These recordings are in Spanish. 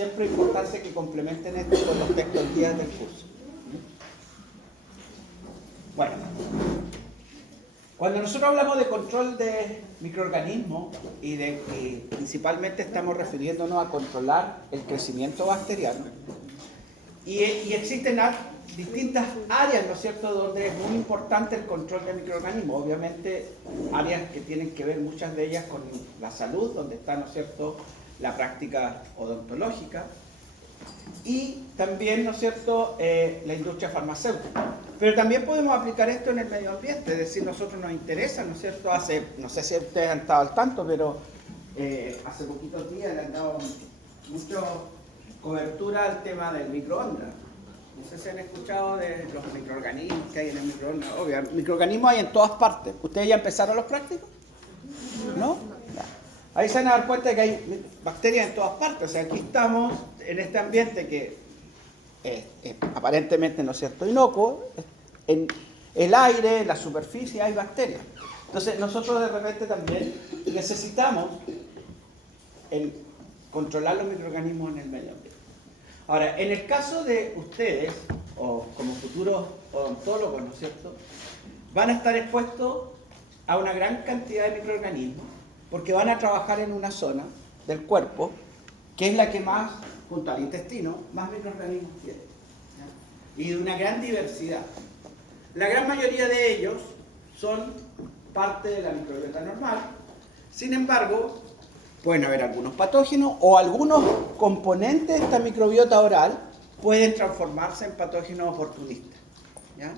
Siempre es importante que complementen esto con los textos guías del curso. Bueno, cuando nosotros hablamos de control de microorganismos y principalmente estamos refiriéndonos a controlar el crecimiento bacteriano, y existen distintas áreas, ¿no es cierto?, donde es muy importante el control de microorganismos. Obviamente, áreas que tienen que ver, muchas de ellas, con la salud, donde está, ¿no es cierto?, la práctica odontológica, y también, ¿no es cierto?, la industria farmacéutica. Pero también podemos aplicar esto en el medio ambiente, es decir, nosotros nos interesa, ¿no es cierto?, no sé si ustedes han estado al tanto, pero hace poquitos días le han dado mucha cobertura al tema del microondas. No sé si han escuchado de los microorganismos que hay en el microondas. Obvio, microorganismos hay en todas partes. ¿Ustedes ya empezaron los prácticos? ¿No? Ahí se van a dar cuenta de que hay bacterias en todas partes. O sea, aquí estamos en este ambiente que aparentemente, ¿no es cierto?, inocuo. En el aire, en la superficie, hay bacterias. Entonces, nosotros de repente también necesitamos controlar los microorganismos en el medio ambiente. Ahora, en el caso de ustedes, o como futuros odontólogos, ¿no es cierto?, van a estar expuestos a una gran cantidad de microorganismos, porque van a trabajar en una zona del cuerpo que es la que más, junto al intestino, más microorganismos tiene, ¿ya? Y de una gran diversidad. La gran mayoría de ellos son parte de la microbiota normal. Sin embargo, pueden haber algunos patógenos o algunos componentes de esta microbiota oral pueden transformarse en patógenos oportunistas, ¿ya?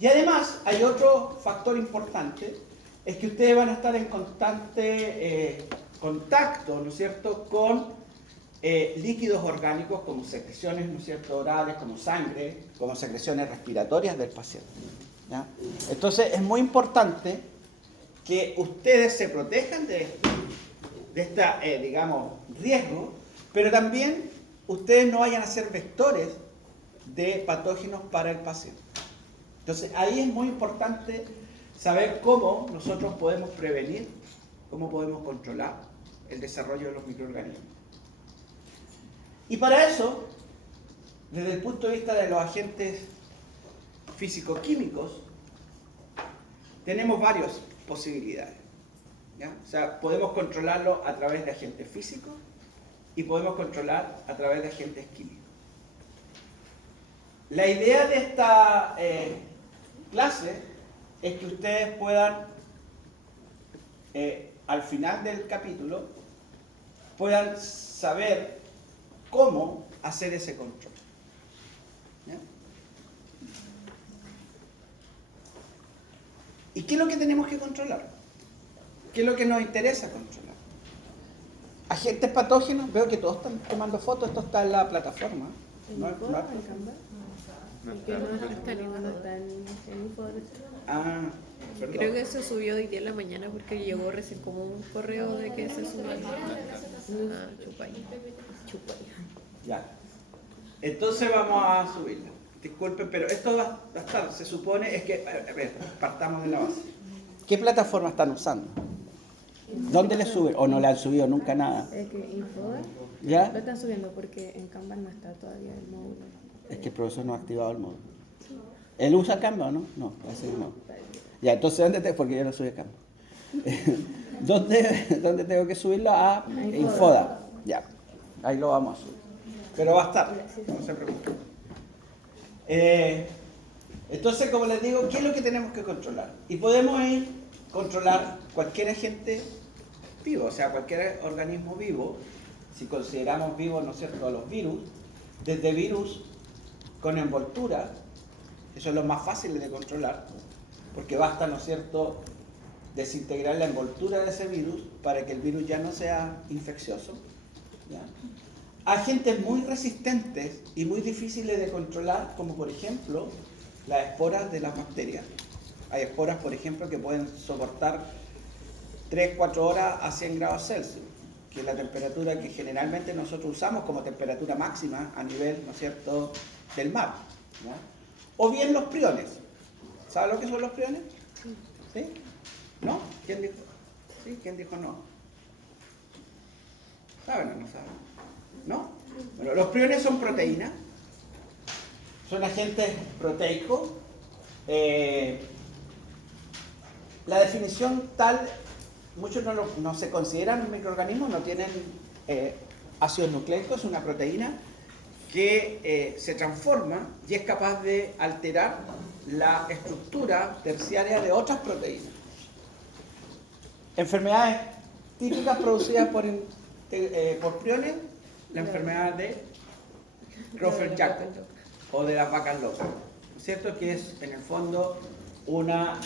Y además hay otro factor importante, es que ustedes van a estar en constante contacto, ¿no es cierto?, con líquidos orgánicos como secreciones, ¿no es cierto?, orales, como sangre, como secreciones respiratorias del paciente, ¿ya? Entonces es muy importante que ustedes se protejan de este, digamos, riesgo, pero también ustedes no vayan a ser vectores de patógenos para el paciente. Entonces ahí es muy importante saber cómo nosotros podemos prevenir, cómo podemos controlar el desarrollo de los microorganismos. Y para eso, desde el punto de vista de los agentes físico-químicos, tenemos varias posibilidades, ¿ya? O sea, podemos controlarlo a través de agentes físicos y podemos controlar a través de agentes químicos. La idea de esta clase es que ustedes puedan, al final del capítulo, puedan saber cómo hacer ese control, ¿ya? ¿Y qué es lo que tenemos que controlar? ¿Qué es lo que nos interesa controlar? Agentes patógenos, veo que todos están tomando fotos, esto está en la plataforma. ¿En el Canva? El que no está animando está en Infodres. Ah, perdón. Creo que se subió hoy día en la mañana porque llegó recién como un correo de que se subió. Ah, chupay. Ya. Entonces vamos a subirlo. Disculpen, pero esto va a estar, se supone, es que, a ver, partamos de la base. ¿Qué plataforma están usando? ¿Dónde le suben? ¿O no le han subido nunca nada? Es que Infodres ¿Ya? lo están subiendo porque en Canva no está todavía el módulo. Es que el profesor no ha activado el módulo. ¿Él usa Canva o no? No, parece que no. Ya, entonces, ¿dónde porque yo no subí a Canva? ¿Dónde tengo que subirlo? A Infoda. Ya, ahí lo vamos a subir. Pero va a estar, no se preocupen. Entonces, como les digo, ¿qué es lo que tenemos que controlar? Y podemos controlar cualquier agente vivo, o sea, cualquier organismo vivo, si consideramos vivos, ¿no es cierto?, a los virus, desde virus con envoltura, eso es lo más fácil de controlar, porque basta, ¿no es cierto?, desintegrar la envoltura de ese virus para que el virus ya no sea infeccioso, ¿ya? Agentes muy resistentes y muy difíciles de controlar, como por ejemplo las esporas de las bacterias. Hay esporas, por ejemplo, que pueden soportar 3-4 horas a 100 grados Celsius, que es la temperatura que generalmente nosotros usamos como temperatura máxima a nivel, ¿no es cierto?, del mar, ¿no? O bien los priones. ¿Saben lo que son los priones? ¿Sí? ¿No? ¿Quién dijo? ¿Sí? ¿Quién dijo no? ¿Saben o no saben? ¿No? ejemplo, los priones son proteínas, son agentes proteicos. La definición tal, muchos no se consideran microorganismos, no tienen ácidos nucleicos, es una proteína que se transforma y es capaz de alterar la estructura terciaria de otras proteínas. Enfermedades típicas producidas por priones, la enfermedad de Crawford-Jacob o de las vacas locas, ¿cierto? Que es en el fondo una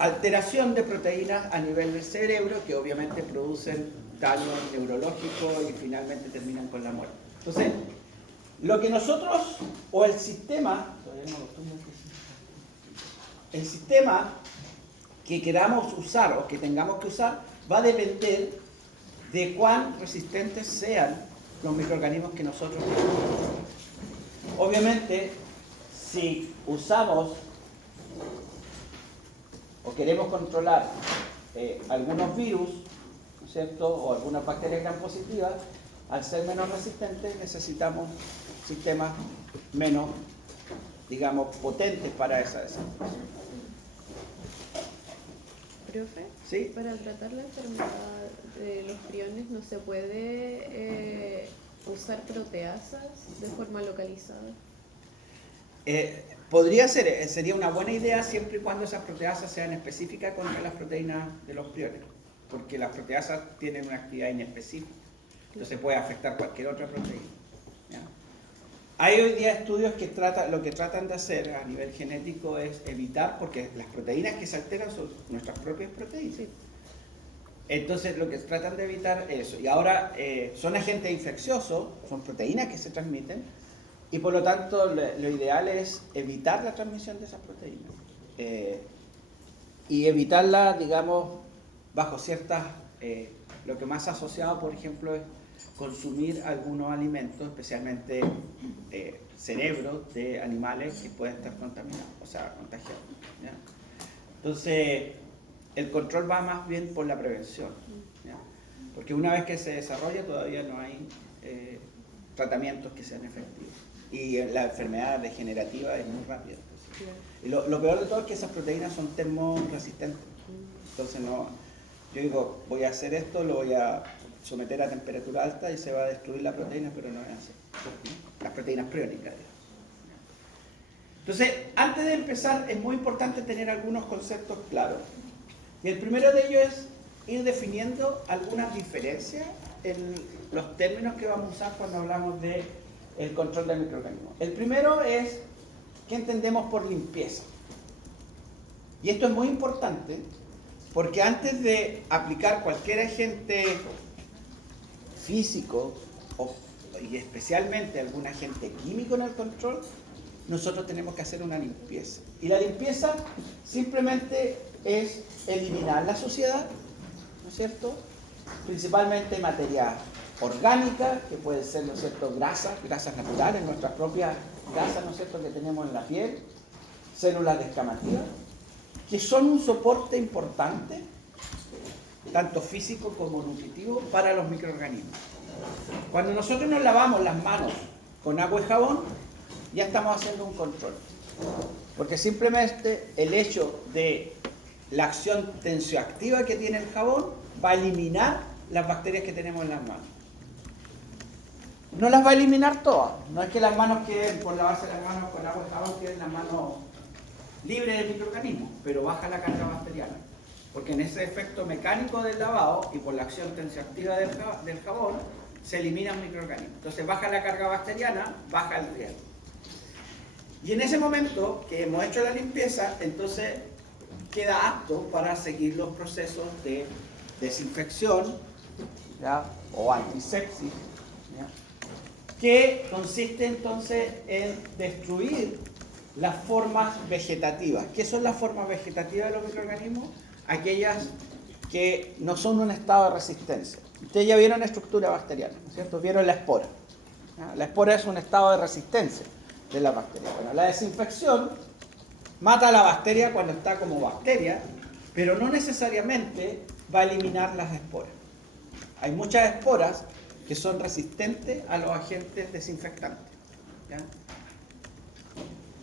alteración de proteínas a nivel del cerebro que obviamente producen daño neurológico y finalmente terminan con la muerte. Entonces, lo que nosotros, o el sistema que queramos usar o que tengamos que usar, va a depender de cuán resistentes sean los microorganismos que nosotros tenemos. Obviamente, si usamos o queremos controlar algunos virus, ¿no es cierto?, o algunas bacterias gram positivas, al ser menos resistentes necesitamos sistemas menos, digamos, potentes para esa desinfección. Profe, ¿Sí? para tratar la enfermedad de los priones no se puede usar proteasas de forma localizada. Podría ser, sería una buena idea siempre y cuando esas proteasas sean específicas contra las proteínas de los priones, porque las proteasas tienen una actividad inespecífica, entonces puede afectar cualquier otra proteína, ¿ya? Hay hoy día estudios que lo que tratan de hacer a nivel genético es evitar, porque las proteínas que se alteran son nuestras propias proteínas. Sí. Entonces lo que tratan de evitar es eso. Y ahora son agentes infecciosos, son proteínas que se transmiten, y por lo tanto lo ideal es evitar la transmisión de esas proteínas. Y evitarla, digamos, bajo ciertas... lo que más asociado, por ejemplo, es consumir algunos alimentos, especialmente cerebros de animales que pueden estar contaminados, o sea, contagiados, ¿ya? Entonces, el control va más bien por la prevención, ¿ya? Porque una vez que se desarrolla todavía no hay tratamientos que sean efectivos. Y la enfermedad degenerativa es muy rápida. Y lo peor de todo es que esas proteínas son termoresistentes. Entonces, yo digo, voy a hacer esto, lo voy a someter a temperatura alta y se va a destruir la proteína, pero no es así. Las proteínas priónicas. Entonces, antes de empezar, es muy importante tener algunos conceptos claros. Y el primero de ellos es ir definiendo algunas diferencias en los términos que vamos a usar cuando hablamos de el control de microorganismos. El primero es qué entendemos por limpieza. Y esto es muy importante porque antes de aplicar cualquier agente físico y especialmente algún agente químico en el control, nosotros tenemos que hacer una limpieza. Y la limpieza simplemente es eliminar la suciedad, ¿no es cierto? Principalmente materia orgánica, que puede ser, ¿no es cierto?, grasas naturales, nuestras propias grasas, ¿no es cierto?, que tenemos en la piel, células descamativas, que son un soporte importante, tanto físico como nutritivo, para los microorganismos. Cuando nosotros nos lavamos las manos con agua y jabón, ya estamos haciendo un control. Porque simplemente el hecho de la acción tensioactiva que tiene el jabón va a eliminar las bacterias que tenemos en las manos. No las va a eliminar todas. No es que las manos queden, por lavarse las manos con agua y jabón, queden las manos libres de microorganismos, pero baja la carga bacteriana. Porque en ese efecto mecánico del lavado y por la acción tensioactiva del jabón, se eliminan microorganismos. Entonces baja la carga bacteriana, baja el riesgo. Y en ese momento que hemos hecho la limpieza, entonces queda apto para seguir los procesos de desinfección, ¿ya?, o antisepsis, ¿ya?, que consiste entonces en destruir las formas vegetativas. ¿Qué son las formas vegetativas de los microorganismos? Aquellas que no son un estado de resistencia. Ustedes ya vieron la estructura bacteriana, ¿no es cierto? Vieron la espora. ¿Ya? La espora es un estado de resistencia de la bacteria. Bueno, la desinfección mata a la bacteria cuando está como bacteria, pero no necesariamente va a eliminar las esporas. Hay muchas esporas que son resistentes a los agentes desinfectantes. ¿Ya?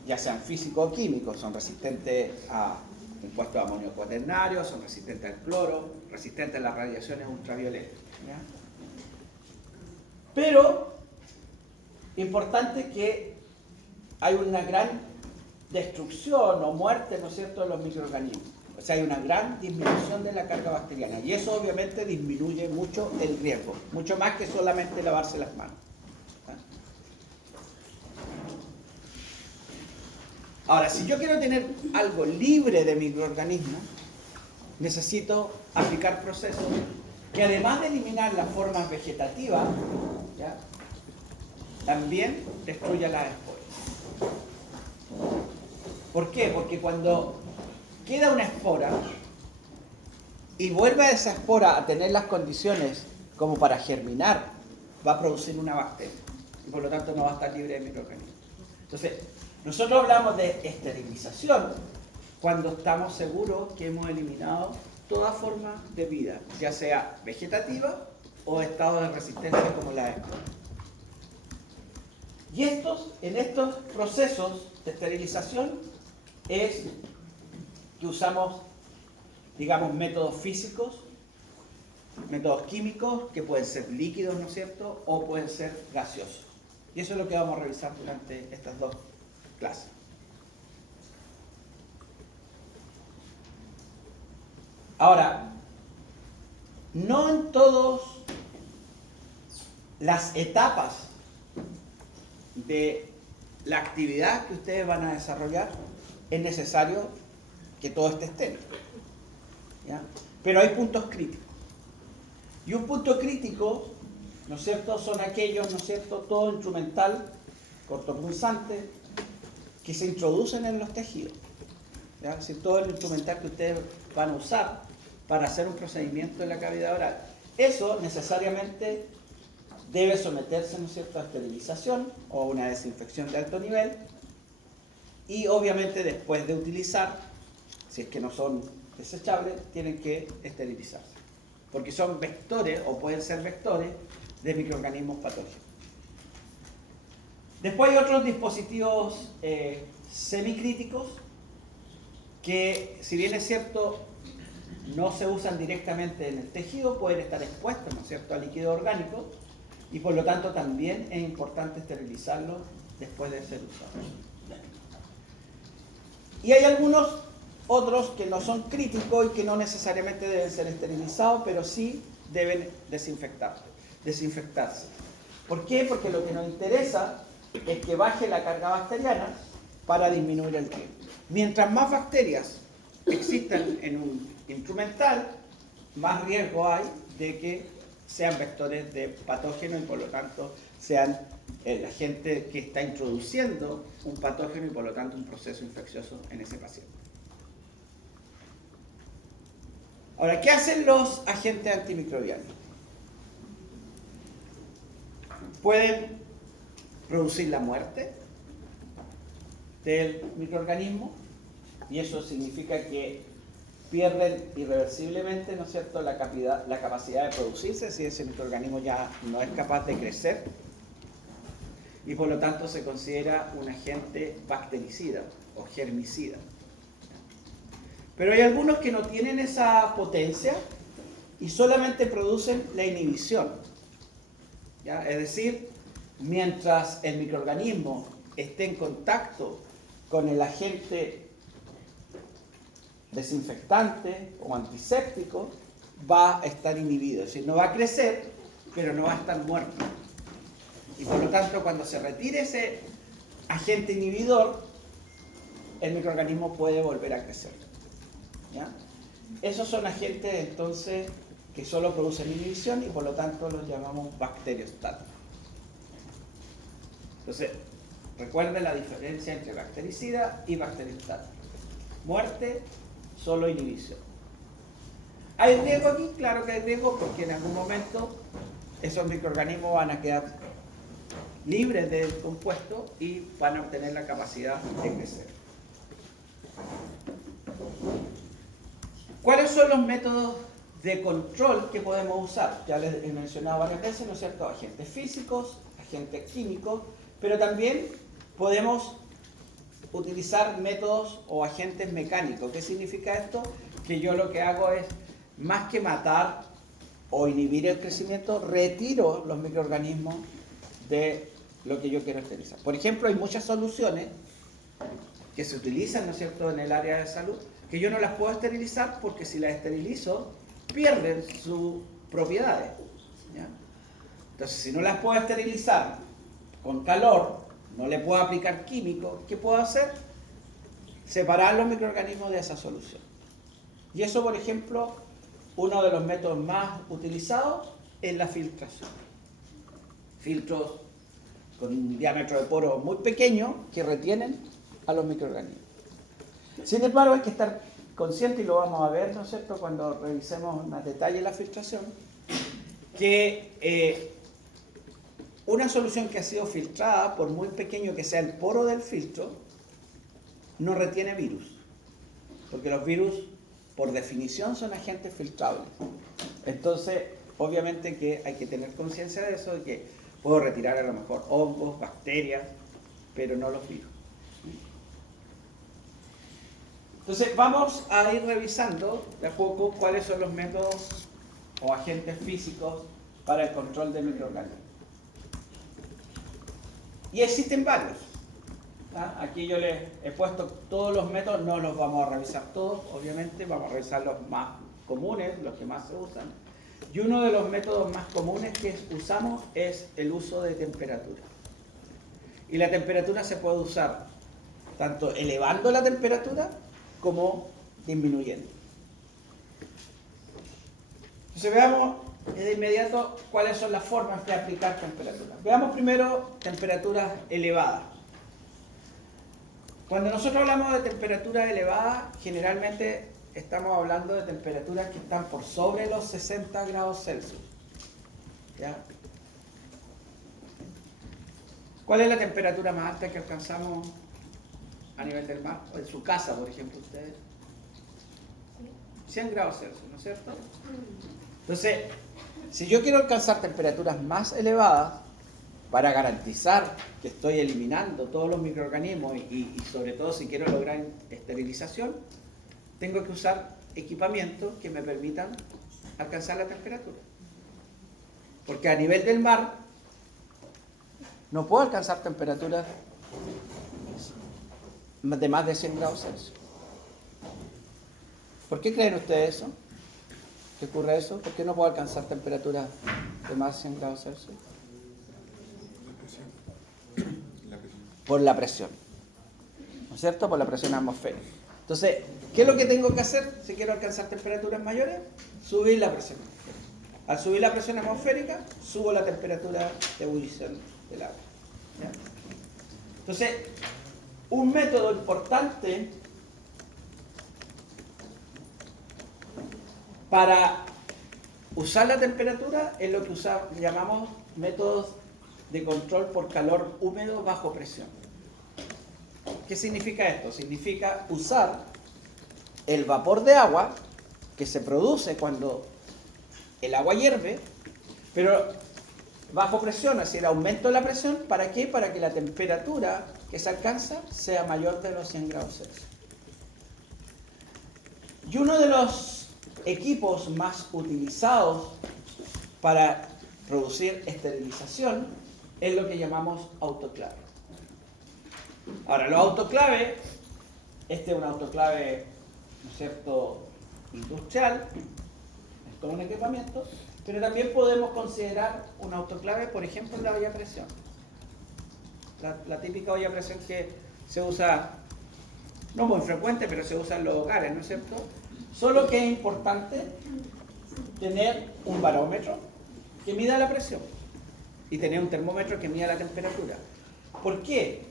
Ya sean físicos o químicos, son resistentes a compuestos de amonio cuaternario, son resistentes al cloro, resistentes a las radiaciones ultravioletas. ¿Ya? Pero, importante que hay una gran destrucción o muerte, ¿no es cierto?, de los microorganismos. O sea, hay una gran disminución de la carga bacteriana y eso obviamente disminuye mucho el riesgo, mucho más que solamente lavarse las manos. Ahora, si yo quiero tener algo libre de microorganismos, necesito aplicar procesos que además de eliminar las formas vegetativas, ¿ya?, también destruya las esporas. ¿Por qué? Porque cuando queda una espora y vuelve a esa espora a tener las condiciones como para germinar, va a producir una bacteria y por lo tanto no va a estar libre de microorganismos. Entonces, nosotros hablamos de esterilización cuando estamos seguros que hemos eliminado toda forma de vida, ya sea vegetativa o estado de resistencia como la espora. Y en estos procesos de esterilización es que usamos, digamos, métodos físicos, métodos químicos, que pueden ser líquidos, ¿no es cierto?, o pueden ser gaseosos. Y eso es lo que vamos a revisar durante estas dos clases. Ahora, no en todas las etapas de la actividad que ustedes van a desarrollar es necesario que todo esté estéril, ¿ya? Pero hay puntos críticos. Y un punto crítico, ¿no es cierto?, son aquellos, ¿no es cierto?, todo instrumental cortopunzante que se introducen en los tejidos. ¿Ya? Es decir, todo el instrumental que ustedes van a usar para hacer un procedimiento en la cavidad oral. Eso necesariamente debe someterse, ¿no es cierto?, a esterilización o a una desinfección de alto nivel y obviamente después de utilizar, si es que no son desechables, tienen que esterilizarse porque son vectores o pueden ser vectores de microorganismos patógenos. Después hay otros dispositivos semicríticos que, si bien es cierto, no se usan directamente en el tejido, pueden estar expuestos, ¿no es cierto?, a líquido orgánico y por lo tanto también es importante esterilizarlos después de ser usados. Y hay algunos otros que no son críticos y que no necesariamente deben ser esterilizados, pero sí deben desinfectarse. ¿Por qué? Porque lo que nos interesa es que baje la carga bacteriana para disminuir el riesgo. Mientras más bacterias existan en un instrumental, más riesgo hay de que sean vectores de patógeno y por lo tanto sean el agente que está introduciendo un patógeno y por lo tanto un proceso infeccioso en ese paciente. Ahora, ¿qué hacen los agentes antimicrobianos? Pueden producir la muerte del microorganismo y eso significa que pierden irreversiblemente, ¿no es cierto?, la capacidad de producirse, si ese microorganismo ya no es capaz de crecer y por lo tanto se considera un agente bactericida o germicida. Pero hay algunos que no tienen esa potencia y solamente producen la inhibición, ¿ya? Es decir, mientras el microorganismo esté en contacto con el agente desinfectante o antiséptico, va a estar inhibido. Es decir, no va a crecer, pero no va a estar muerto. Y por lo tanto, cuando se retire ese agente inhibidor, el microorganismo puede volver a crecer. ¿Ya? Esos son agentes entonces que solo producen inhibición y por lo tanto los llamamos bacteriostáticos. Entonces, recuerden la diferencia entre bactericida y bacteriostático. Muerte, solo inhibición. ¿Hay riesgo aquí? Claro que hay riesgo porque en algún momento esos microorganismos van a quedar libres del compuesto y van a obtener la capacidad de crecer. ¿Cuáles son los métodos de control que podemos usar. Ya les he mencionado varias veces, ¿no es cierto? Agentes físicos, agentes químicos, pero también podemos utilizar métodos o agentes mecánicos. ¿Qué significa esto? Que yo lo que hago es, más que matar o inhibir el crecimiento, retiro los microorganismos de lo que yo quiero esterilizar. Por ejemplo, hay muchas soluciones que se utilizan, ¿no es cierto?, en el área de salud, que yo no las puedo esterilizar porque si las esterilizo, pierden sus propiedades. ¿Ya? Entonces, si no las puedo esterilizar con calor, no le puedo aplicar químicos, ¿qué puedo hacer? Separar los microorganismos de esa solución. Y eso, por ejemplo, uno de los métodos más utilizados es la filtración. Filtros con un diámetro de poro muy pequeño que retienen a los microorganismos. Sin embargo, hay que estar consciente, y lo vamos a ver, ¿no es cierto?, cuando revisemos más detalle la filtración, que una solución que ha sido filtrada, por muy pequeño que sea el poro del filtro, no retiene virus, porque los virus, por definición, son agentes filtrables. Entonces, obviamente que hay que tener conciencia de eso, de que puedo retirar a lo mejor hongos, bacterias, pero no los virus. Entonces, vamos a ir revisando de a poco cuáles son los métodos o agentes físicos para el control de microorganismos. Y existen varios. Aquí yo les he puesto todos los métodos, no los vamos a revisar todos, obviamente, vamos a revisar los más comunes, los que más se usan. Y uno de los métodos más comunes que usamos es el uso de temperatura. Y la temperatura se puede usar tanto elevando la temperatura como disminuyendo. Entonces veamos de inmediato cuáles son las formas de aplicar temperatura. Veamos primero temperaturas elevadas. Cuando nosotros hablamos de temperaturas elevadas, generalmente estamos hablando de temperaturas que están por sobre los 60 grados Celsius. ¿Ya? ¿Cuál es la temperatura más alta que alcanzamos a nivel del mar? O en su casa, por ejemplo, ustedes. 100 grados Celsius, ¿no es cierto? Entonces, si yo quiero alcanzar temperaturas más elevadas, para garantizar que estoy eliminando todos los microorganismos y sobre todo si quiero lograr esterilización, tengo que usar equipamientos que me permitan alcanzar la temperatura. Porque a nivel del mar no puedo alcanzar temperaturas de más de 100 grados Celsius. ¿Por qué creen ustedes eso? ¿Qué ocurre eso? ¿Por qué no puedo alcanzar temperaturas de más de 100 grados Celsius? Por la presión, ¿no es cierto? Por la presión atmosférica. Entonces, ¿qué es lo que tengo que hacer si quiero alcanzar temperaturas mayores? Subir la presión atmosférica. Al subir la presión atmosférica, subo la temperatura de ebullición del agua. ¿Ya? Entonces, un método importante para usar la temperatura es lo que llamamos métodos de control por calor húmedo bajo presión. ¿Qué significa esto? Significa usar el vapor de agua que se produce cuando el agua hierve, pero bajo presión, es decir, aumento la presión. ¿Para qué? Para que la temperatura que se alcanza sea mayor de los 100 grados Celsius. Y uno de los equipos más utilizados para producir esterilización es lo que llamamos autoclave. Ahora, los autoclaves, este es un autoclave, ¿no es cierto?, industrial, es todo un equipamiento, pero también podemos considerar un autoclave, por ejemplo, en la olla a presión. La típica olla a presión que se usa, no muy frecuente, pero se usa en los hogares, ¿no es cierto? Solo que es importante tener un barómetro que mida la presión y tener un termómetro que mida la temperatura. ¿Por qué?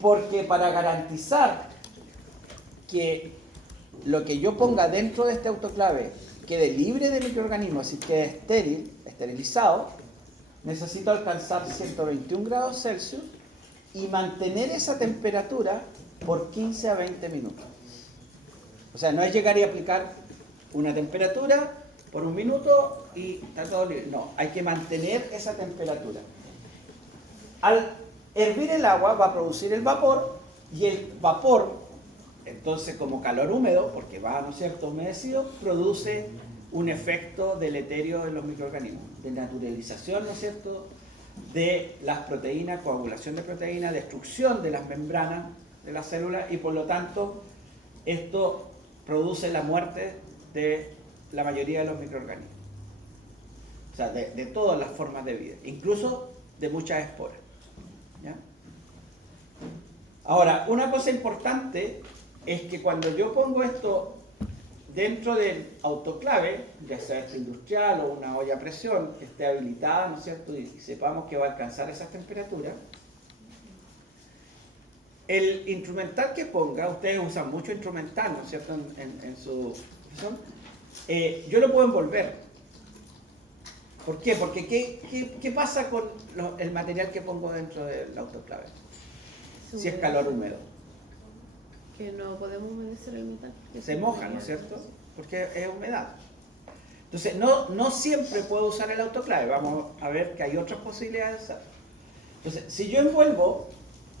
Porque para garantizar que lo que yo ponga dentro de este autoclave quede libre de microorganismos y quede estéril, esterilizado, necesito alcanzar 121 grados Celsius y mantener esa temperatura por 15 a 20 minutos. O sea, no es llegar y aplicar una temperatura, por un minuto y está todo libre. No, hay que mantener esa temperatura. Al hervir el agua va a producir el vapor, y el vapor, entonces como calor húmedo, porque va, ¿no es cierto?, humedecido, produce un efecto deleterio en los microorganismos, de naturalización, ¿no es cierto?, de las proteínas, coagulación de proteínas, destrucción de las membranas de las células, y por lo tanto esto produce la muerte de la mayoría de los microorganismos. O sea, de todas las formas de vida, incluso de muchas esporas. ¿Ya? Ahora, una cosa importante es que cuando yo pongo esto dentro del autoclave, ya sea esto industrial o una olla a presión que esté habilitada, ¿no es cierto?, y sepamos que va a alcanzar esas temperaturas, el instrumental que ponga, ustedes usan mucho instrumental, ¿no es cierto?, en su profesión, yo lo puedo envolver. ¿Por qué? Porque ¿qué pasa con el material que pongo dentro del autoclave? Si es calor húmedo. Que no podemos humedecer el metal. Se moja, ¿no es cierto? Porque es humedad. Entonces, no siempre puedo usar el autoclave. Vamos a ver que hay otras posibilidades de usar. Entonces, si yo envuelvo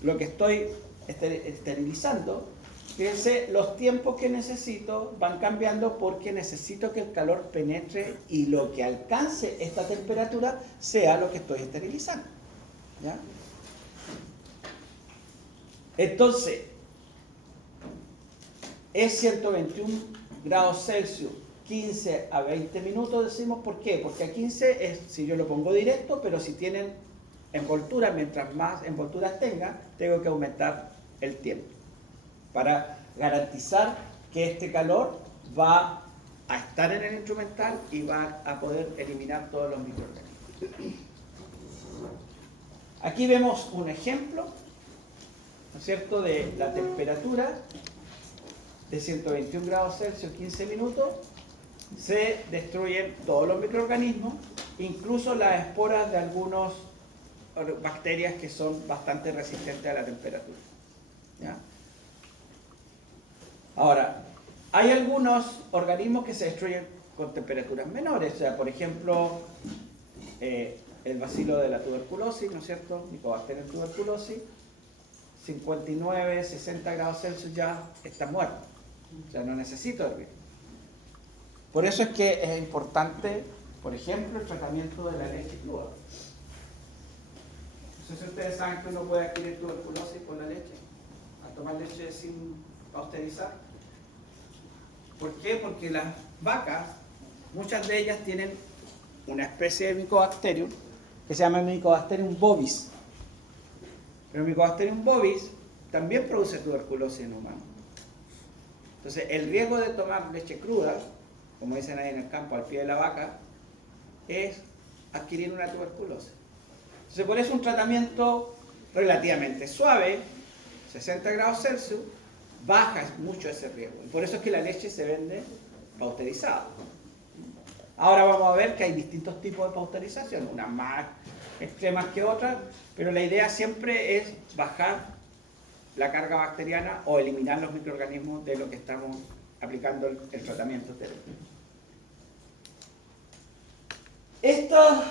lo que estoy esterilizando, fíjense, los tiempos que necesito van cambiando porque necesito que el calor penetre y lo que alcance esta temperatura sea lo que estoy esterilizando. ¿Ya? Entonces, es 121 grados Celsius, 15 a 20 minutos decimos. ¿Por qué? Porque a 15 es si yo lo pongo directo, pero si tienen envoltura, mientras más envolturas tenga, tengo que aumentar el tiempo para garantizar que este calor va a estar en el instrumental y va a poder eliminar todos los microorganismos. Aquí vemos un ejemplo, ¿no es cierto?, de la temperatura de 121 grados Celsius, 15 minutos, se destruyen todos los microorganismos, incluso las esporas de algunas bacterias que son bastante resistentes a la temperatura. ¿Ya? Ahora, hay algunos organismos que se destruyen con temperaturas menores, o sea, por ejemplo, el bacilo de la tuberculosis, ¿no es cierto?, Mycobacterium tuberculosis, 59, 60 grados Celsius ya está muerto. O sea, no necesito hervir. Por eso es que es importante, por ejemplo, el tratamiento de la leche cruda. No sé si ustedes saben que uno puede adquirir tuberculosis por la leche, al tomar leche sin pasteurizar. ¿Por qué? Porque las vacas, muchas de ellas tienen una especie de Mycobacterium que se llama Mycobacterium bovis. Pero Mycobacterium bovis también produce tuberculosis en humanos. Entonces, el riesgo de tomar leche cruda, como dicen ahí en el campo, al pie de la vaca, es adquirir una tuberculosis. Entonces, por eso un tratamiento relativamente suave, 60 grados Celsius, baja mucho ese riesgo. Y por eso es que la leche se vende pasteurizada. Ahora vamos a ver que hay distintos tipos de pasteurización, unas más extremas que otras, pero la idea siempre es bajar la carga bacteriana o eliminar los microorganismos de lo que estamos aplicando el tratamiento terapéutico. Esta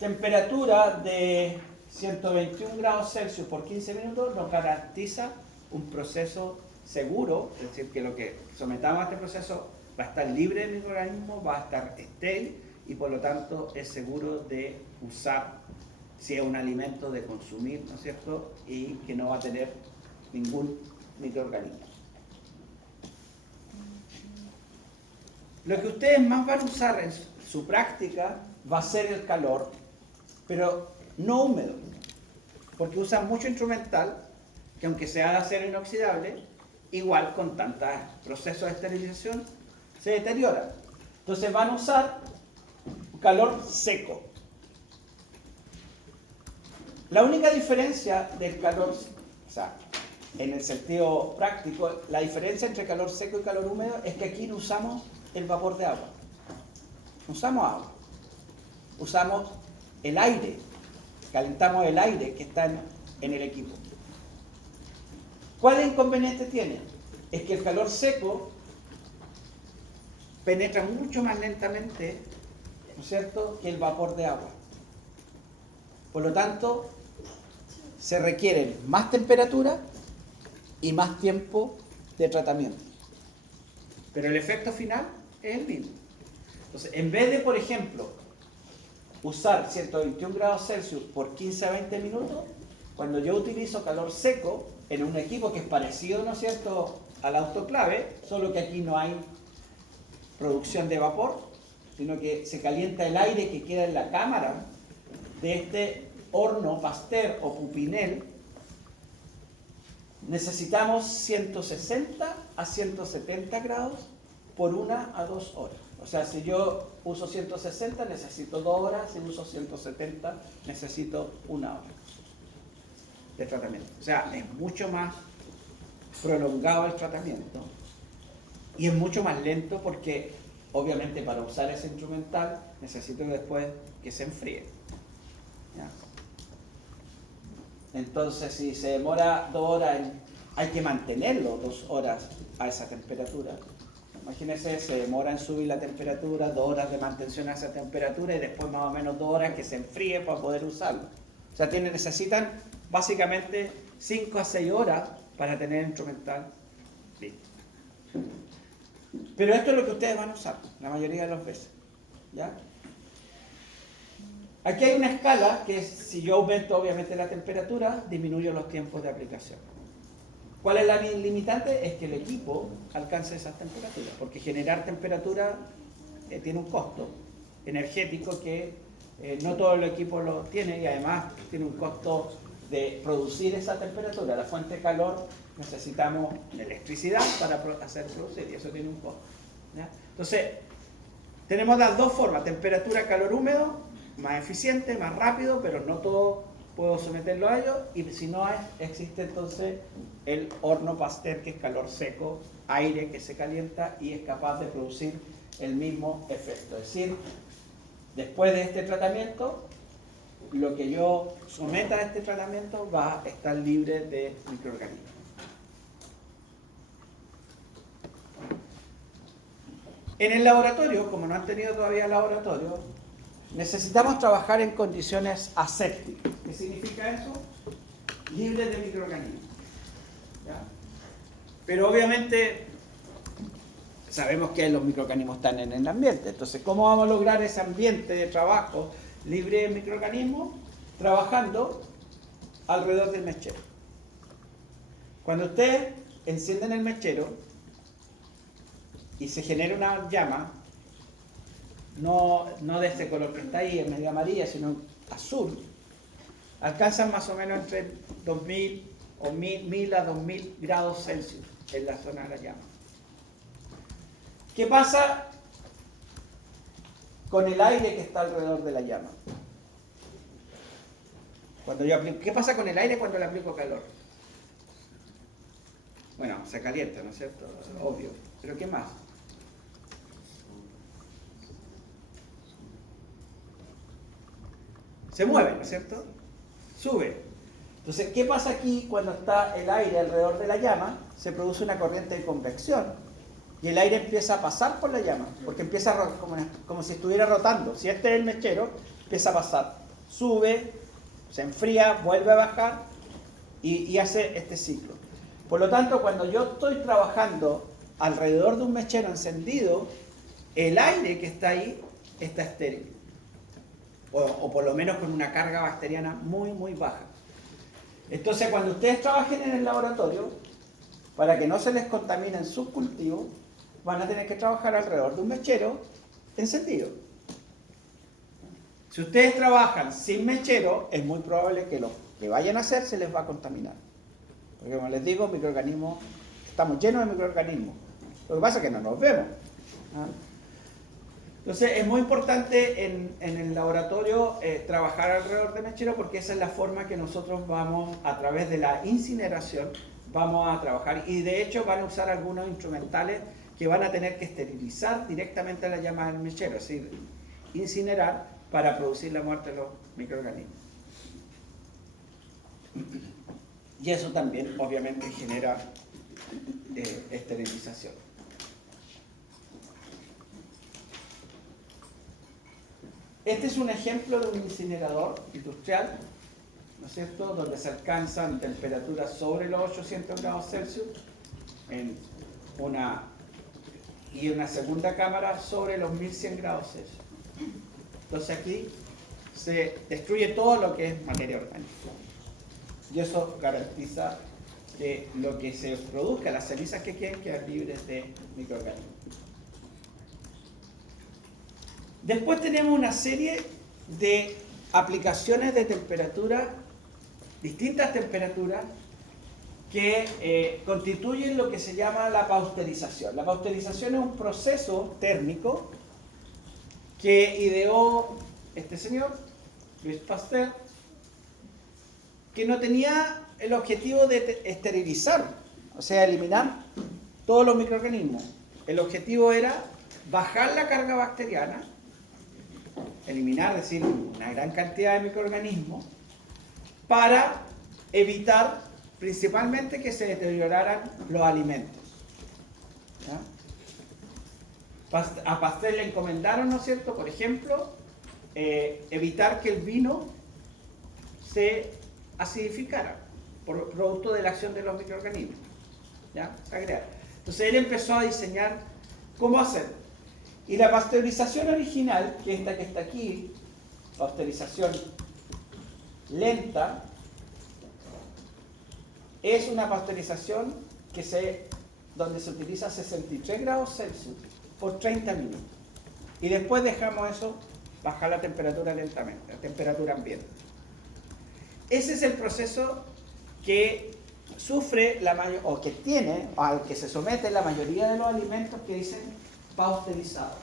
temperatura de 121 grados Celsius por 15 minutos nos garantiza un proceso seguro, es decir, que lo que sometamos a este proceso va a estar libre de microorganismos, va a estar estéril y por lo tanto es seguro de usar si es un alimento de consumir, ¿no es cierto? Y que no va a tener ningún microorganismo. Lo que ustedes más van a usar en su práctica va a ser el calor, pero no húmedo, porque usan mucho instrumental que aunque sea de acero inoxidable, igual con tantos procesos de esterilización se deteriora. Entonces van a usar calor seco. La única diferencia del calor, o sea, en el sentido práctico, la diferencia entre calor seco y calor húmedo es que aquí no usamos el vapor de agua. No usamos agua. Usamos el aire. Calentamos el aire que está en el equipo. ¿Cuál inconveniente tiene? Es que el calor seco penetra mucho más lentamente ¿no es cierto?, que el vapor de agua. Por lo tanto, se requieren más temperatura y más tiempo de tratamiento. Pero el efecto final es el mismo. Entonces, en vez de, por ejemplo, usar 121 grados Celsius por 15 a 20 minutos, cuando yo utilizo calor seco en un equipo que es parecido, ¿no es cierto?, al autoclave, solo que aquí no hay producción de vapor, sino que se calienta el aire que queda en la cámara de este horno Pasteur o Pupinel. Necesitamos 160 a 170 grados por 1 a 2 horas. O sea, si yo uso 160, necesito 2 horas. Si uso 170, necesito 1 hora de tratamiento. O sea, es mucho más prolongado el tratamiento y es mucho más lento porque, obviamente, para usar ese instrumental necesito después que se enfríe. ¿Ya? Entonces, si se demora 2 horas, hay que mantenerlo 2 horas a esa temperatura. Imagínense, se demora en subir la temperatura, 2 horas de mantención a esa temperatura y después más o menos 2 horas que se enfríe para poder usarlo. O sea, necesitan básicamente 5 a 6 horas para tener el instrumental listo. Pero esto es lo que ustedes van a usar la mayoría de las veces. ¿Ya? Aquí hay una escala que si yo aumento obviamente la temperatura, disminuyo los tiempos de aplicación. ¿Cuál es la limitante? Es que el equipo alcance esas temperaturas, porque generar temperatura tiene un costo energético que no todo el equipo lo tiene y además tiene un costo de producir esa temperatura. La fuente de calor necesitamos electricidad para hacer producir y eso tiene un costo. ¿Ya? Entonces, tenemos las dos formas, temperatura, calor húmedo, más eficiente, más rápido, pero no todo puedo someterlo a ello, y si no existe entonces el horno Pasteur, que es calor seco, aire que se calienta y es capaz de producir el mismo efecto. Es decir, después de este tratamiento, lo que yo someta a este tratamiento va a estar libre de microorganismos. En el laboratorio, como no han tenido todavía laboratorio, necesitamos trabajar en condiciones asépticas. ¿Qué significa eso? Libres de microorganismos. ¿Ya? Pero obviamente sabemos que los microorganismos están en el ambiente. Entonces, ¿cómo vamos a lograr ese ambiente de trabajo libre de microorganismos? Trabajando alrededor del mechero. Cuando ustedes encienden el mechero y se genera una llama, no de este color que está ahí, en medio amarilla, sino azul, alcanzan más o menos entre 2000 o 1000 a 2000 grados Celsius en la zona de la llama. ¿Qué pasa con el aire que está alrededor de la llama? ¿Qué pasa con el aire cuando le aplico calor? Bueno, se calienta, ¿no es cierto? Obvio. ¿Pero qué más? Se mueve, ¿no es cierto? Sube. Entonces, ¿qué pasa aquí cuando está el aire alrededor de la llama? Se produce una corriente de convección y el aire empieza a pasar por la llama, porque empieza como si estuviera rotando. Si este es el mechero, empieza a pasar. Sube, se enfría, vuelve a bajar y hace este ciclo. Por lo tanto, cuando yo estoy trabajando alrededor de un mechero encendido, el aire que está ahí está estéril. O por lo menos con una carga bacteriana muy, muy baja. Entonces, cuando ustedes trabajen en el laboratorio, para que no se les contaminen sus cultivos, van a tener que trabajar alrededor de un mechero encendido. Si ustedes trabajan sin mechero, es muy probable que lo que vayan a hacer se les va a contaminar. Porque como les digo, microorganismos, estamos llenos de microorganismos. Lo que pasa es que no nos vemos. ¿Ah? Entonces es muy importante en el laboratorio trabajar alrededor de mechero porque esa es la forma que nosotros vamos, a través de la incineración, vamos a trabajar. Y de hecho van a usar algunos instrumentales que van a tener que esterilizar directamente la llama del mechero, es decir, incinerar para producir la muerte de los microorganismos. Y eso también obviamente genera esterilización. Este es un ejemplo de un incinerador industrial, ¿no es cierto?, donde se alcanzan temperaturas sobre los 800 grados Celsius y una segunda cámara sobre los 1100 grados Celsius. Entonces aquí se destruye todo lo que es materia orgánica. Y eso garantiza que lo que se produzca, las cenizas que quedan libres de microorganismos. Después tenemos una serie de aplicaciones de temperatura, distintas temperaturas, que constituyen lo que se llama la pasteurización. La pasteurización es un proceso térmico que ideó este señor, Louis Pasteur, que no tenía el objetivo de esterilizar, o sea, eliminar todos los microorganismos. El objetivo era bajar la carga bacteriana, eliminar, es decir, una gran cantidad de microorganismos, para evitar principalmente que se deterioraran los alimentos. ¿Ya? A Pasteur le encomendaron, ¿no es cierto?, por ejemplo, evitar que el vino se acidificara por producto de la acción de los microorganismos. ¿Ya? Entonces él empezó a diseñar cómo hacer. Y la pasteurización original, que es esta que está aquí, pasteurización lenta, es una pasteurización donde se utiliza 63 grados Celsius por 30 minutos. Y después dejamos eso bajar la temperatura lentamente, la temperatura ambiente. Ese es el proceso que sufre o que tiene, o al que se somete la mayoría de los alimentos que dicen pasteurizados.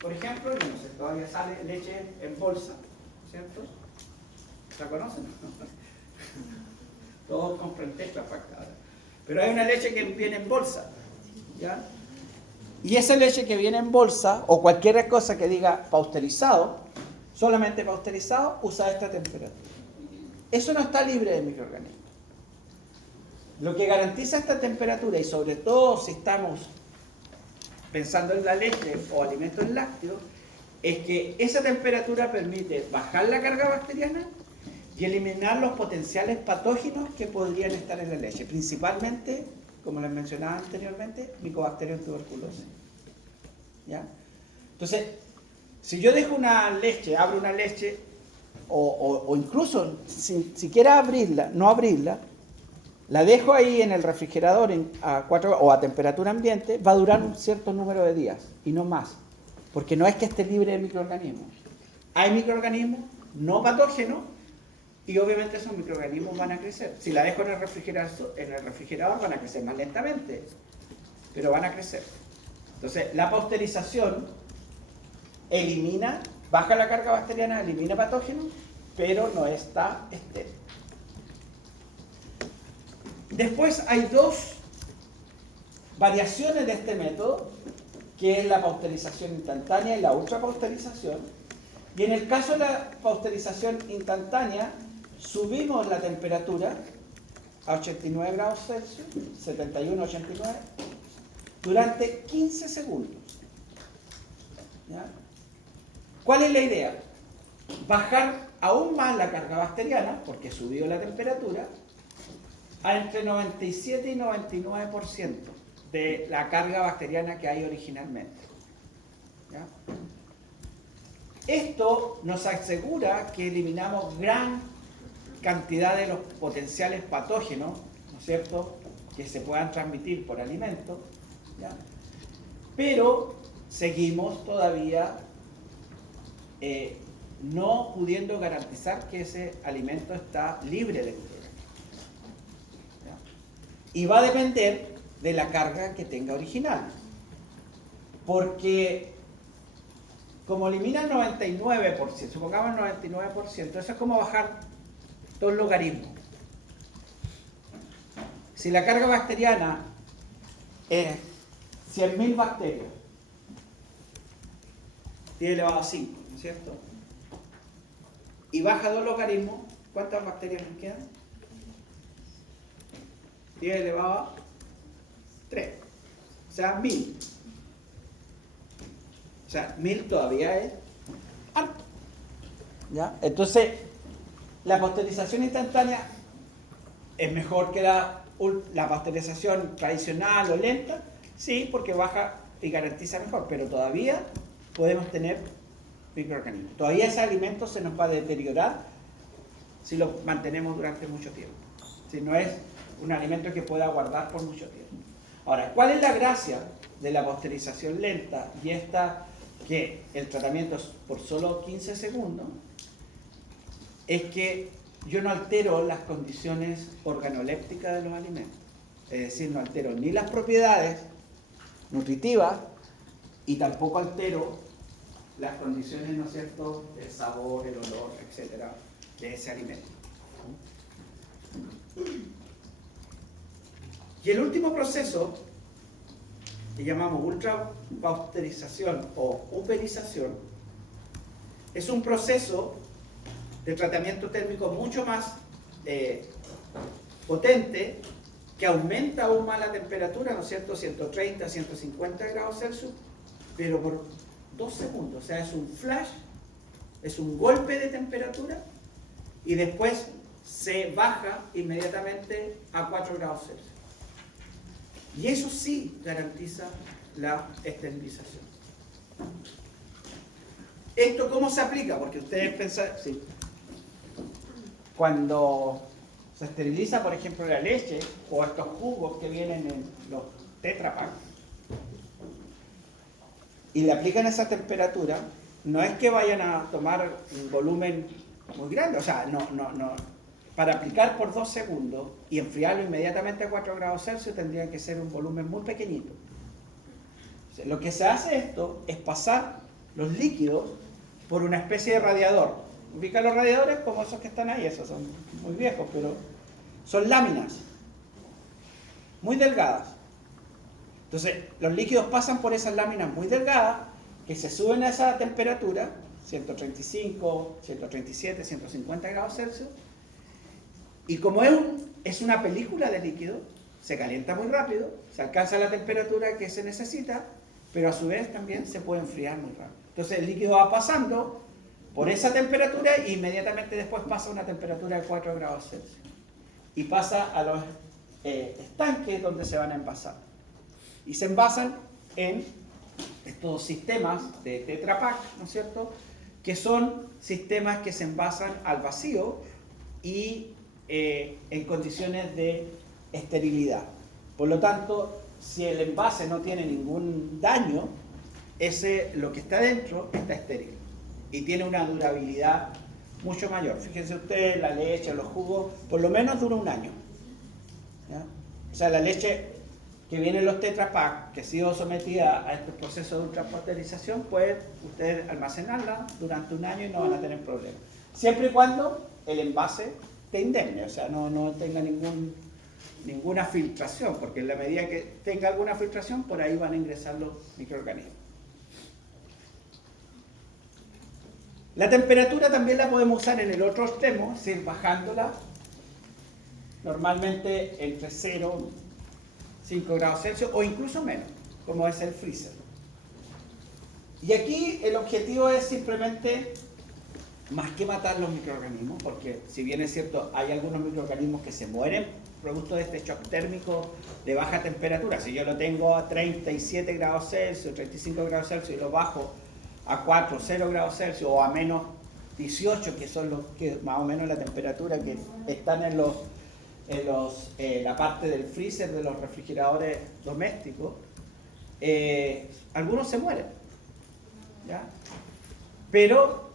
Por ejemplo, yo no sé, todavía sale leche en bolsa, ¿cierto? ¿La conocen? Todos compran Tetra Pak ahora. Pero hay una leche que viene en bolsa, ¿ya? Y esa leche que viene en bolsa, o cualquier cosa que diga pasteurizado, solamente pasteurizado, usa esta temperatura. Eso no está libre de microorganismos. Lo que garantiza esta temperatura, y sobre todo si estamos pensando en la leche o alimentos lácteos, es que esa temperatura permite bajar la carga bacteriana y eliminar los potenciales patógenos que podrían estar en la leche, principalmente, como les mencionaba anteriormente, Mycobacterium tuberculosis. ¿Ya? Entonces, si yo dejo una leche, abro una leche, o incluso sin siquiera abrirla, no abrirla, la dejo ahí en el refrigerador o a temperatura ambiente, va a durar un cierto número de días y no más, porque no es que esté libre de microorganismos. Hay microorganismos no patógenos y obviamente esos microorganismos van a crecer. Si la dejo en el refrigerador van a crecer más lentamente, pero van a crecer. Entonces, la pasteurización baja la carga bacteriana, elimina patógenos, pero no está estéril. Después hay dos variaciones de este método, que es la pasteurización instantánea y la ultrapasteurización. Y en el caso de la pasteurización instantánea, subimos la temperatura a 89 grados Celsius, 71, 89, durante 15 segundos. ¿Ya? ¿Cuál es la idea? Bajar aún más la carga bacteriana, porque subió la temperatura, a entre 97 y 99% de la carga bacteriana que hay originalmente. ¿Ya? Esto nos asegura que eliminamos gran cantidad de los potenciales patógenos, ¿no es cierto?, que se puedan transmitir por alimentos, ¿ya? Pero seguimos todavía no pudiendo garantizar que ese alimento está libre de microorganismos. Y va a depender de la carga que tenga original. Porque como elimina el 99%, supongamos el 99%, eso es como bajar dos logaritmos. Si la carga bacteriana es 100.000 bacterias, 10 elevado a 5, ¿no es cierto? Y baja dos logaritmos, ¿cuántas bacterias nos quedan? 10 elevado a 3. O sea, 1000. O sea, 1000 todavía es harto. ¿Ya? Entonces, la pasteurización instantánea es mejor que la pasteurización tradicional o lenta, sí, porque baja y garantiza mejor, pero todavía podemos tener microorganismos. Todavía ese alimento se nos va a deteriorar si lo mantenemos durante mucho tiempo. Si no es un alimento que pueda guardar por mucho tiempo. Ahora, ¿cuál es la gracia de la pasteurización lenta y esta que el tratamiento es por solo 15 segundos? Es que yo no altero las condiciones organolépticas de los alimentos. Es decir, no altero ni las propiedades nutritivas y tampoco altero las condiciones, ¿no es cierto?, el sabor, el olor, etcétera, de ese alimento. Y el último proceso, que llamamos ultrapasteurización o uperización, es un proceso de tratamiento térmico mucho más potente, que aumenta aún más la temperatura, ¿no es cierto?, 130, 150 grados Celsius, pero por 2 segundos. O sea, es un flash, es un golpe de temperatura y después se baja inmediatamente a 4 grados Celsius. Y eso sí garantiza la esterilización. ¿Esto cómo se aplica? Porque ustedes pensan, sí, cuando se esteriliza, por ejemplo, la leche o estos jugos que vienen en los Tetra Pak y le aplican esa temperatura, no es que vayan a tomar un volumen muy grande, o sea, no. Para aplicar por 2 segundos y enfriarlo inmediatamente a 4 grados Celsius tendría que ser un volumen muy pequeñito. O sea, lo que se hace esto es pasar los líquidos por una especie de radiador. Ubica los radiadores como esos que están ahí, esos son muy viejos, pero son láminas muy delgadas. Entonces, los líquidos pasan por esas láminas muy delgadas que se suben a esa temperatura, 135, 137, 150 grados Celsius, y como es una película de líquido, se calienta muy rápido, se alcanza la temperatura que se necesita, pero a su vez también se puede enfriar muy rápido. Entonces el líquido va pasando por esa temperatura e inmediatamente después pasa a una temperatura de 4 grados Celsius. Y pasa a los estanques donde se van a envasar. Y se envasan en estos sistemas de Tetra Pak, ¿no es cierto?, que son sistemas que se envasan al vacío y en condiciones de esterilidad. Por lo tanto, si el envase no tiene ningún daño, lo que está dentro está estéril y tiene una durabilidad mucho mayor. Fíjense ustedes, la leche, los jugos, por lo menos dura un año. ¿Ya? O sea, la leche que viene en los Tetra Pak, que ha sido sometida a estos procesos de ultrapasteurización, pueden ustedes almacenarla durante un año y no van a tener problemas. Siempre y cuando el envase esté indemne, o sea, no tenga ninguna filtración, porque en la medida que tenga alguna filtración, por ahí van a ingresar los microorganismos. La temperatura también la podemos usar en el otro extremo, es decir, bajándola normalmente entre 0, 5 grados Celsius o incluso menos, como es el freezer. Y aquí el objetivo es simplemente, más que matar los microorganismos, porque si bien es cierto, hay algunos microorganismos que se mueren producto de este shock térmico de baja temperatura. Si yo lo tengo a 37 grados Celsius, 35 grados Celsius y lo bajo a 4, 0 grados Celsius o a menos 18, que son los que más o menos la temperatura que están en la parte del freezer de los refrigeradores domésticos, algunos se mueren, ¿ya? Pero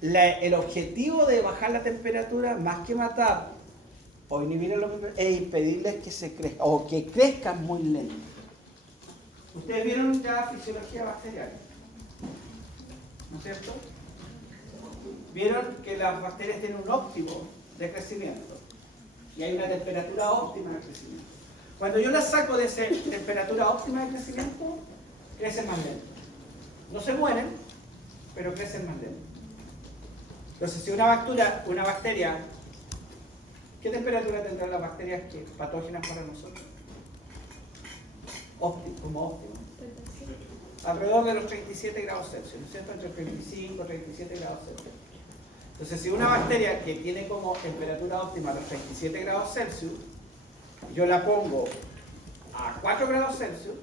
el objetivo de bajar la temperatura, más que matar o inhibir los microorganismos, es impedirles que se crezcan o que crezcan muy lento. Ustedes vieron ya fisiología bacteriana, ¿no es cierto? Vieron que las bacterias tienen un óptimo de crecimiento y hay una temperatura óptima de crecimiento. Cuando yo las saco de esa temperatura óptima de crecimiento, crecen más lento. No se mueren, pero crecen más lento. Entonces, si una bacteria, ¿qué temperatura tendrán las bacterias patógenas para nosotros? Óptimo, como óptimo. alrededor de los 37 grados Celsius, ¿no es cierto? Entre 35 y 37 grados Celsius. Entonces, si una bacteria que tiene como temperatura óptima los 37 grados Celsius, yo la pongo a 4 grados Celsius,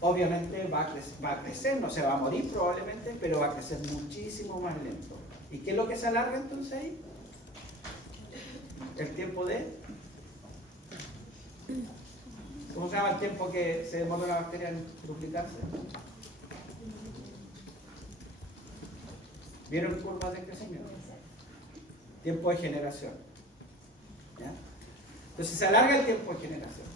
obviamente va a crecer, no se va a morir probablemente, pero va a crecer muchísimo más lento. ¿Y qué es lo que se alarga entonces ahí? El tiempo de... ¿Cómo se llama el tiempo que se demora la bacteria en duplicarse? ¿Vieron curvas de crecimiento? Tiempo de generación. ¿Ya? Entonces se alarga el tiempo de generación.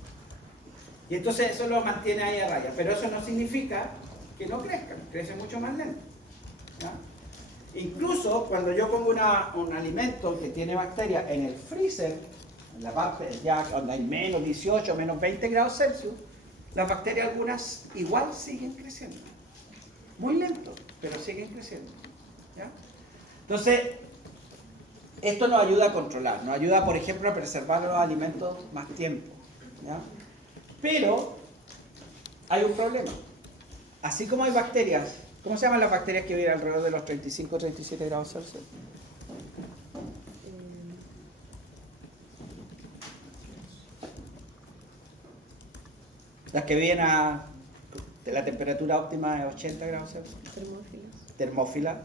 Y entonces eso lo mantiene ahí a raya. Pero eso no significa que no crezcan, crecen mucho más lento. ¿Ya? Incluso cuando yo pongo un alimento que tiene bacterias en el freezer, en la parte ya donde hay menos 18, menos 20 grados Celsius, las bacterias algunas igual siguen creciendo. Muy lento, pero siguen creciendo. ¿Ya? Entonces, esto nos ayuda a controlar, nos ayuda, por ejemplo, a preservar los alimentos más tiempo. ¿Ya? Pero hay un problema. Así como hay bacterias, ¿cómo se llaman las bacterias que viven alrededor de los 35 o 37 grados Celsius? Las que viven a la temperatura óptima de 80 grados Celsius. Termófilas. Termófilas.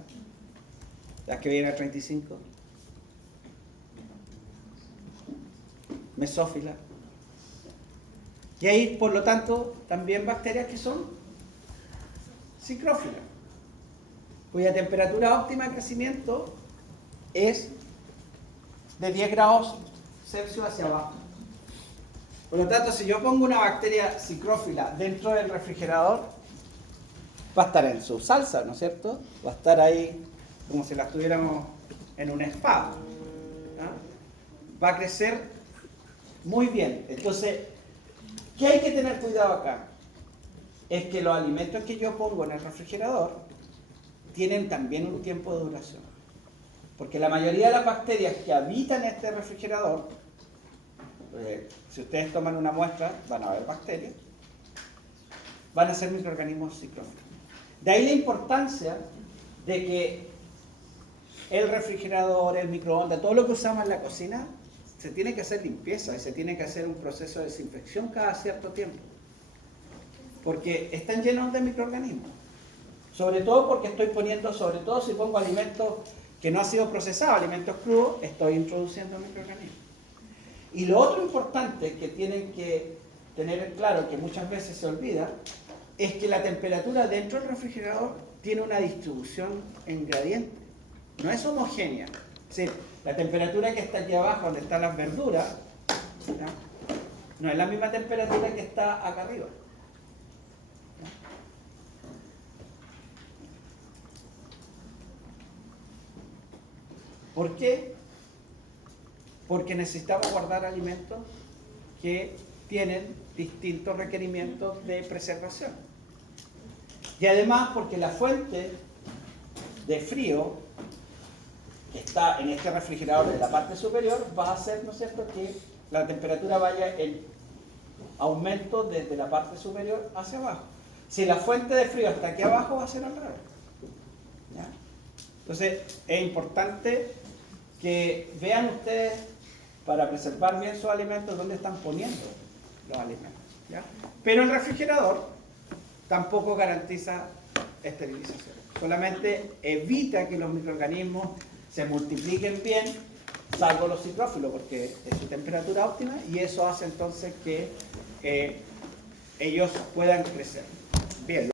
Las que viven a 35. Mesófilas. Y hay, por lo tanto, también bacterias que son psicrófilas, cuya temperatura óptima de crecimiento es de 10 grados Celsius hacia abajo. Por lo tanto, si yo pongo una bacteria psicrófila dentro del refrigerador, va a estar en su salsa, ¿no es cierto? Va a estar ahí como si la estuviéramos en un spa. ¿Ya? Va a crecer muy bien. Entonces, ¿qué hay que tener cuidado acá? Es que los alimentos que yo pongo en el refrigerador tienen también un tiempo de duración. Porque la mayoría de las bacterias que habitan este refrigerador, si ustedes toman una muestra, van a ver bacterias, van a ser microorganismos psicrófilos. De ahí la importancia de que el refrigerador, el microondas, todo lo que usamos en la cocina, se tiene que hacer limpieza y se tiene que hacer un proceso de desinfección cada cierto tiempo. Porque están llenos de microorganismos. Sobre todo porque estoy poniendo, sobre todo si pongo alimentos que no han sido procesados, alimentos crudos, estoy introduciendo microorganismos. Y lo otro importante que tienen que tener claro, que muchas veces se olvida, es que la temperatura dentro del refrigerador tiene una distribución en gradiente. No es homogénea. Es decir, la temperatura que está aquí abajo, donde están las verduras, ¿ya? No es la misma temperatura que está acá arriba. ¿Por qué? Porque necesitamos guardar alimentos que tienen distintos requerimientos de preservación. Y además porque la fuente de frío que está en este refrigerador de la parte superior va a hacer, ¿no es cierto?, que la temperatura vaya en aumento desde la parte superior hacia abajo. Si la fuente de frío está aquí abajo, va a ser al revés. ¿Ya? Entonces, es importante que vean ustedes, para preservar bien sus alimentos, dónde están poniendo los alimentos. ¿Ya? Pero el refrigerador tampoco garantiza esterilización. Solamente evita que los microorganismos se multipliquen bien, salvo los psicrófilos, porque es su temperatura óptima, y eso hace entonces que ellos puedan crecer. Bien.